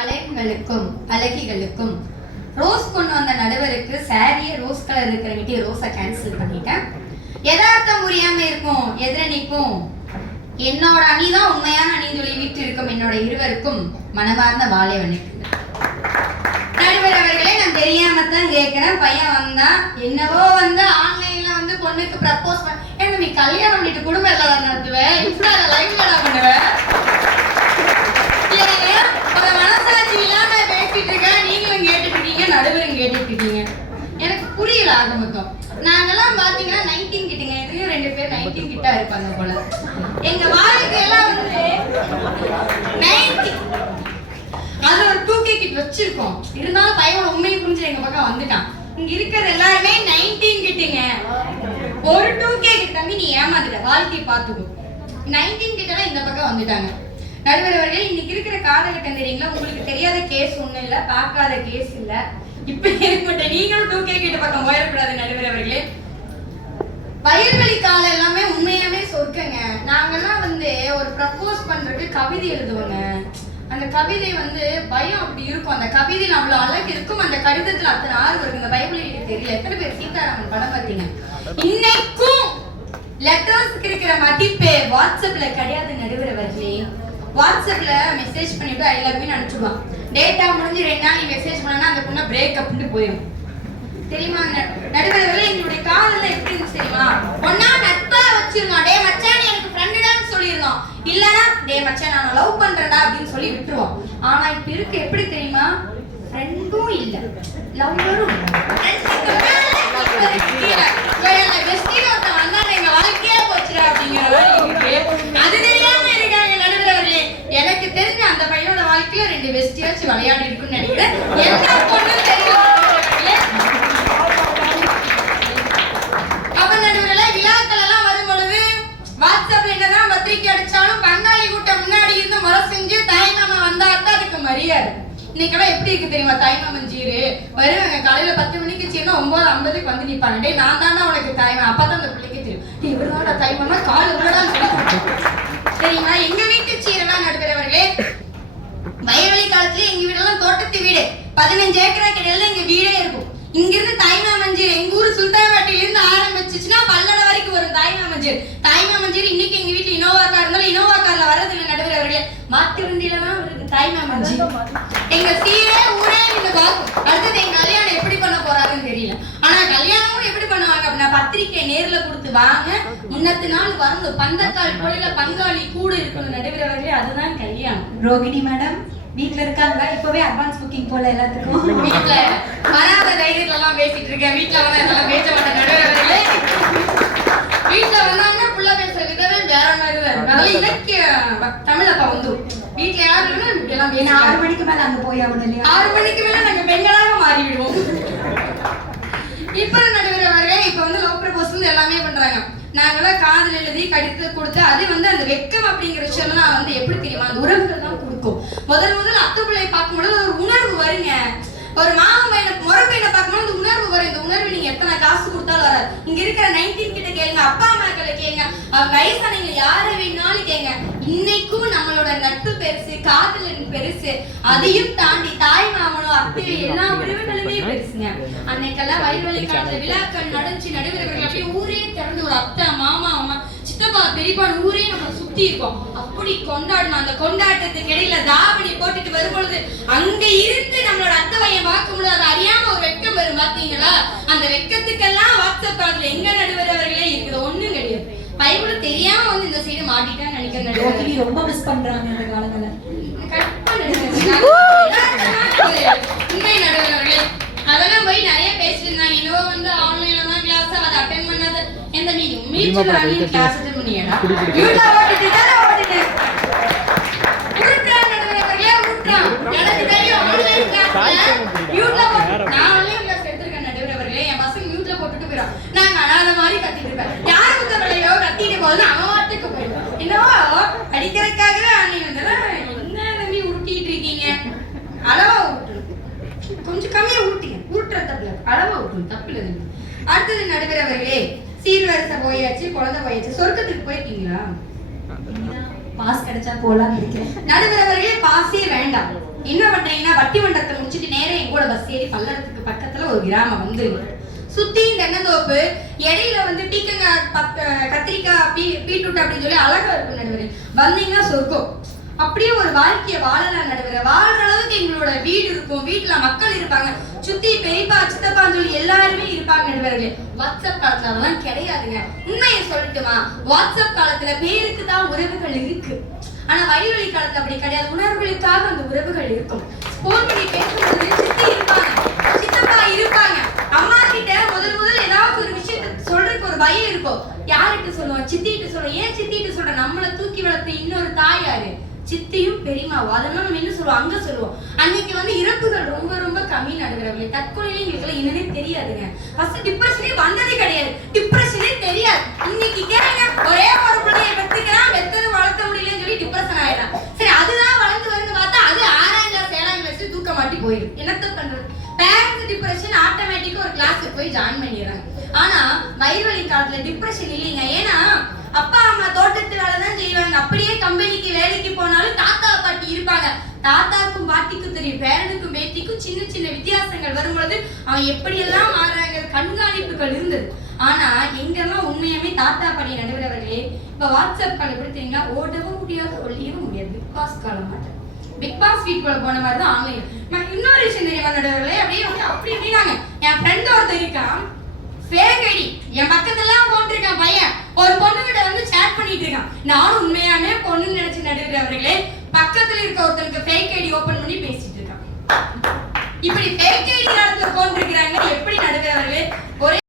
அழகுகளுக்கும் அழகிகளுக்கும் rose கொண்டு வந்த நடுவருக்கு சாரியே rose colour இருக்கிற ரோஸை கேன்சல் பண்ணிட்டேன். யதார்த்தம் புரியாம இருக்கும் எதிரணிக்கும் என்னோட அணிதான் உண்மையான அணின்னு சொல்லி வீட்டு இருக்கும் என்னோட இருவருக்கும் மனமார்ந்த வாழை வந்துட்டு நடுவர் அவர்களே, நான் தெரியாம தான் கேட்கிறேன். பையன் வந்தா என்னவோ வந்து ஆன்லைன்ல வந்து பொண்ணுக்கு ப்ரப்போஸ் பண்ண நீ கல்யாணம் பண்ணிட்டு குடும்பம் எல்லாம் நடத்துவேன் இன்ஸ்டால லைவ்ல பண்ணுவேன் ஒரு மனசாட்சி இல்லாம பேசிட்டு இருக்க. நீங்களும் கேட்டுட்டு இருக்கீங்க, நடுவரும் கேட்டுட்டு இருக்கீங்க. எனக்கு புரியல ஆக மொத்தம். நாங்கெல்லாம் பாத்தீங்கன்னா 19 கிட்டங்க, இதுலயும் 2 பேர் 19 கிட்ட இருப்பாங்க போல. எங்க வாழ்க்கையெல்லாம் வந்து 90 அது ஒரு 2K கிட் வச்சிருக்கோம். இருந்தாலும் பையன் உண்மையை புரிஞ்சு எங்க பக்கம் வந்துட்டான். இங்க இருக்கிறது எல்லாருமே 19 கிட்டுங்க. ஒரு 2K கிட்ட தம்பி நீ ஏமாந்துட்ட, வாழ்க்கையை பார்த்துக்கோ. 19 கிட்டலாம் இந்த பக்கம் வந்துட்டாங்க. நடுவர் அவர்களே, இன்னைக்கு இருக்கிற காலகட்டம் தெரியுங்களா, உங்களுக்கு தெரியாத கேஸ் ஒண்ணும் இல்ல, பார்க்காத கேஸ் இல்ல. இப்ப ஏற்பட்ட நீங்களும் 2K கிட்ட பக்கம் போயிடக்கூடாது நடுவர் அவர்களே. வயல்வெளி காலம் எல்லாமே உண்மையாவே சொற்கங்க. நாங்கெல்லாம் வந்து ஒரு ப்ரப்போஸ் பண்றதுக்கு கவிதை எழுதுவோங்க. அந்த கவிதை வந்து பயம் அப்படி இருக்கும். அந்த கவிதையில் அவ்வளவு அழகு இருக்கும். அந்த கடிதத்துல அத்தனை ஆர்வம் இருக்கு. இந்த பைபிள் எனக்கு தெரியல எத்தனை பேர் சீதாராமன் படம் பார்த்தீங்க. இன்னைக்கும் லெட்டர்ஸ்க்கு இருக்கிற மதிப்பே வாட்ஸ்அப்ல கிடையாது நடுவர் அவர்களே. வாட்ஸ்அப்ல மெசேஜ் பண்ணிட்டு ஐ லவ் யூ அனுப்பிச்சுடுவான். டேட்டா முடிஞ்சு 2 நாள் நீ மெசேஜ் பண்ணனா அந்த பொண்ணு பிரேக் அப்னு போயிடும். தெரியுமா நடுவர் அவர்களே, எங்களுடைய காதல்ல எப்படி இருந்துச்சு தெரியுமா? ஒன்னா நட்பா வச்சிருந்தோம். டே மச்சான் எனக்கு ஃப்ரெண்டுடான்னு சொல்லியிருந்தோம். இல்லனா டே மச்சான் நான் லவ் பண்றேன்டா அப்படின்னு சொல்லி விட்டுருவோம். ஆனா இப்ப இருக்கு எப்படி தெரியுமா? ஃப்ரெண்டும் இல்ல, லவ்வரும் எனக்கு தெரிஞ்ச அந்த பையனோட வாழ்க்கையில 2 பெஸ்டியாச்சு விளையாடி இருக்குன்னு நினைக்கிறேன். அப்ப நடுவுல விழாக்கள் எல்லாம் வரும் பொழுது வாட்ஸ்அப்ல என்னதான் பத்திரிக்கை அடிச்சாலும் பங்காளி கூட்டம் முன்னாடி இருந்து முறை செஞ்சு தாய் மாமா வந்தாத்தான் அதுக்கு மரியாதை. இன்னைக்கெல்லாம் எப்படி இருக்கு தெரியுமா? தாய் மாமன் ஜீரு வருவாங்க காலையில 10 மணிக்கு சீனா 9:50 வந்து நிப்பாங்க. டே நான் தானே உனக்கு தாய்மா. அப்பதான் அந்த பிள்ளைக்கு தெரியும் இவருதான தாய்மானா கால் உள்ளதான் தெரியுமா? எங்க வீட்டு சீரெல்லாம் நடுக்கிறவர்களே, வயல்வெளி காலத்துல எங்க வீடெல்லாம் தோட்டத்து வீடு 15 ஏக்கரா கிடையாது எங்க வீடே இருக்கும். இங்கிருந்து தாய்மாமஞ்சீர் எங்க ஊர் சுல்தான்பேட்டையில இருந்து ஆரம்பிச்சுச்சுன்னா பல்லட வரைக்கும் வரும் தாய்மாமஞ்சீர். தாய்மாமஞ்சீர் இன்னைக்கு எங்க வீட்டுல இனோவா கார் இருந்தாலும் இனோவா கார்ல வரதில்லை நடுவர் அவர்களே. மாட்டு வண்டியில தான் வருது தாய்மாமஞ்சீர். எங்க சீரே ஊரே இந்த பார்க்கும். அடுத்தது எங்க கல்யாணம் எப்படி பண்ண போறாங்கன்னு தெரியல. ஆனா கல்யாணமும் எப்படி பண்ணுவாங்க அப்படின்னா பத்திரிக்கை நேர்ல கொடுத்து வாங்க, முன்னத்து நாள் வரணும், பந்தக்கால் கோயில பங்காளி கூடு இருக்கணும் நடுவர் அவர்களே. அதுதான் கல்யாணம். ரோகிணி மேடம் வீட்ல இருக்காங்க, இப்பவே அட்வான்ஸ் புக்கிங் போல எல்லாத்துக்கும். வீட்ல வராத தைரியத்துல எல்லாம் பேசிட்டு இருக்கேன். வீட்ல வந்தா இதெல்லாம் பேச மாட்டேன் நடுவர் அவர்களே. வீட்ல வந்தாங்கன்னா புள்ள பேசுற விதமே வேற மாதிரி தான் இருக்கும். அதனால இலக்கிய தமிழ் அப்பா வந்து வீட்ல யாருன்னா எல்லாம் 6 மணிக்கு மேல அங்க போய் ஆகணும் இல்லையா? 6 மணிக்கு மேல நாங்க பெண்களாக மாறிவிடுவோம். இப்ப நடுவர் அவர்களே, இப்ப வந்து லவ் ப்ரப்போஸ் எல்லாமே பண்றாங்க. நாங்களாம் காதல் எழுதி கடிதத்தை கொடுத்து அது வந்து அந்த வெக்கம் அப்படிங்கிற விஷயம்லாம் வந்து எப்படி தெரியுமா? அந்த உறவுகள் தான் கொடுக்கும். முதல் அத்தை பிள்ளையை பார்க்கும்போது ஒரு உணர்வு வருங்க. ஒரு மாமன் பையனை முறை பையனை பார்க்கும்போது அந்த உணர்வு வரும். இந்த உணர்வு நீங்க எத்தனை காசு கொடுத்தாலும் வராது. இங்க இருக்கிற 19 கிட்ட கேளுங்க, அப்பா அம்மாக்களை கேளுங்க, அவங்க வயசானவங்க யாரை வேணாலும் கேளுங்க. இன்னைக்கும் நம்மளோட நட்பு பெருசு, காதலன் பெருசு. அதையும் தாண்டி தாய் மாமனோ அத்தையோ எல்லா உறவுகளுமே பெருசுங்க. அன்னைக்கெல்லாம் வயல்வெளி காலத்துல விழாக்கள் நடந்துச்சு நடுவர்கள் அப்படியே ஊரே திறந்து ஒரு அத்தை மாமா அம்மா சித்தப்பா பெரியப்பா ஊரே நம்ம சுத்தி இருக்கோம். அப்படி கொண்டாடணும். அந்த கொண்டாட்டத்துக்கு இடையில தாவணி போட்டுட்டு வரும்பொழுது அங்க இருந்து நம்மளோட அத்தை பையன் பார்க்கும்போது அது அறியாம ஒரு வெக்கம் வரும் பாத்தீங்களா? அந்த வெக்கத்துக்கெல்லாம் வாட்ஸ்அப் காலத்துல எங்க நடுவர் அவர்களே இருக்குது ஒண்ணும் கிடையாது. பைபிள் தெரியாம வந்து இந்த சைடு மாட்டிட்டான்னு நினைக்கிறேன். ரொம்ப மிஸ் பண்றாங்க அந்த காலங்கள. உண்மை நடுவர் அவர்களே, அதெல்லாம் போய் நிறைய பேசிட்டு இருந்தாங்க. இன்னோ வந்து ஆன்லைன்ல தான் கிளாஸ் அதை அட்டெண்ட் பண்ணாத எந்த நீயும் மீச்சர் ஆன்லைன் கிளாஸ் அட்டெண்ட் பண்ணியடா யூட்ல ஓட்டிட்டு உருட்டான் நடுவர் அவர்களே உருட்டான். எனக்கு தெரியும் ஆன்லைன் கிளாஸ்ல யூட்ல நான் ஆன்லைன் கிளாஸ் எடுத்துர்க்கேன் நடுவர் அவர்களே. என் பசங்க மியூட்ல போட்டுட்டு போயிடும். நாங்க அனாத மாதிரி கத்திட்டு இருப்பேன். யாரு குத்த பிள்ளையோ கத்திட்டு போகுது அவன் வாட்டுக்கு போயிடும். என்னவோ அடிக்கிறதுக்காகவே ஆன்லைன் வந்தா என்ன தம்பி உருட்டிட்டு இருக்கீங்க? அளவா உருட்டணும், கொஞ்சம் கம்மியா ஊட்டிங்க. ஊட்டுற தப்புல அளவா ஊட்டணும், தப்பு இல்லை. அடுத்தது நடுவர் அவர்களே, சீர்வரிசை போயாச்சு, குழந்தை போயாச்சு, சொர்க்கத்துக்கு போயிருக்கீங்களா? பாஸ் கிடைச்சா போலாம் இருக்கேன் நடுவர் அவர்களே. பாஸே வேண்டாம். என்ன பண்றீங்கன்னா பட்டிமன்றத்தை முடிச்சுட்டு நேரா எங்கூட பஸ் ஏறி பல்லடத்துக்கு பக்கத்துல ஒரு கிராமம் வந்துருங்க. சுத்தி தென்னந்தோப்பு, இடையில வந்து பீக்கங்காய், கத்திரிக்காய், பீட்ரூட் அப்படின்னு சொல்லி அழகா இருக்கும் நடுவரே. வந்தீங்கன்னா சொர்க்கம். அப்படியே ஒரு வாழ்க்கைய வாழலாம் நடுவரே. வாழ்ற அளவுக்கு எங்களோட வீடு இருக்கும், வீட்டுல மக்கள் இருப்பாங்க, சுத்தி பெரியப்பா சித்தப்பான்னு சொல்லி எல்லாருமே இருப்பாங்க நடுவர்களே. வாட்ஸ்அப் காலத்துல அதெல்லாம் கிடையாதுங்க. உண்மையை சொல்லட்டுமா, வாட்ஸ்அப் காலத்துல பேருக்கு தான் உறவுகள் இருக்கு, ஆனா வழி காலத்துல அப்படி கிடையாது. உணர்வுகளுக்காக அந்த உறவுகள் இருக்கும். போன் பண்ணி பேசும்போது சித்தி இருப்பாங்க, சித்தப்பா இருப்பாங்க. அம்மா கிட்ட முதல் ஏதாவது ஒரு விஷயத்த சொல்றதுக்கு ஒரு பயம் இருக்கும். யார்கிட்ட சொல்லுவோம்? சித்திகிட்ட சொல்லுவோம். ஏன் சித்திகிட்ட சொல்ற? நம்மளை தூக்கி வளர்த்த இன்னொரு தாய் யாரு? சித்தியும் பெரியமாவும். அதெல்லாம் நம்ம என்ன சொல்லுவோம்? அங்க சொல்லுவோம். அன்னைக்கு வந்து இறப்புகள் ரொம்ப ரொம்ப கம்மி நடுகிறவங்களே. தற்கொலையிலே எங்களுக்கு என்னன்னே தெரியாதுங்க. ஃபர்ஸ்ட் டிப்ரெஷனே வந்ததே கிடையாது, டிப்ரெஷனே தெரியாது. இன்னைக்கு கேளுங்க, ஒரே ஒரு பிள்ளைய பெத்துக்கிறான், பெத்தது வளர்த்த முடியலன்னு சொல்லி டிப்ரெஷன் ஆயிடுறான். சரி, அதுதான் வளர்ந்து வருது பார்த்தா அது 6ஆம் கிளாஸ் 7ஆம் கிளாஸ் தூக்க மாட்டி போயிடும். என்னத்த பண்றது? பேரண்ட்ஸ் டிப்ரெஷன் ஆட்டோமேட்டிக்கா ஒரு கிளாஸுக்கு போய் ஜாயின் பண்ணிடுறாங்க. ஆனா வயிறு காலத்துல டிப்ரெஷன் இல்லைங்க. ஏன்னா அப்பா அம்மா தோட்டத்து வேலை தான் செய்வாங்க. அப்படியே கம்பெனிக்கு வேலைக்கு போனாலும் தாத்தா பாட்டி இருப்பாங்க. தாத்தாக்கும் பாட்டிக்கும் தெரியும், பேரனுக்கும் பேத்திக்கும் சின்ன சின்ன வித்தியாசங்கள் வரும்பொழுது அவன் எப்படியெல்லாம் மாறுறாங்க கண்காணிப்புகள் இருந்தது. ஆனா எங்கெல்லாம் உண்மையுமே தாத்தா பாட்டி நடுவரவர்களே, இப்ப வாட்ஸ்அப் கால் எப்படி தெரியுங்களா? ஓடவும் முடியாது, ஒல்லியவும் முடியாது. பிக் பாஸ் கால மாட்டேன், பிக் பாஸ் வீட்டுக்குள்ள போன மாதிரி தான் ஆன்லைன். இன்னொரு விஷயம் தெரியுமா நடுவர்களே? அப்படியே அப்படி எப்படின்னாங்க, என் ஃப்ரெண்ட் ஒருத்தர் இருக்கான், ஃபேக் ஐடி, என் பக்கத்துலாம் போட்டிருக்கான் பையன், ஒரு பொண்ணு கிட்ட வந்து சேட் பண்ணிட்டு இருக்கான். நானும் உண்மையானே பொண்ணுன்னு நினைச்சு நடுகிறவர்களே, பக்கத்துல இருக்க ஒருத்தருக்கு ஃபேக் ஐடி ஓபன் பண்ணி பேசிட்டு இருக்கான். இப்படி ஃபேக் ஐடி நடத்துற போன் இருக்கிறாங்க. எப்படி நடுகிறவர்களே? ஒரே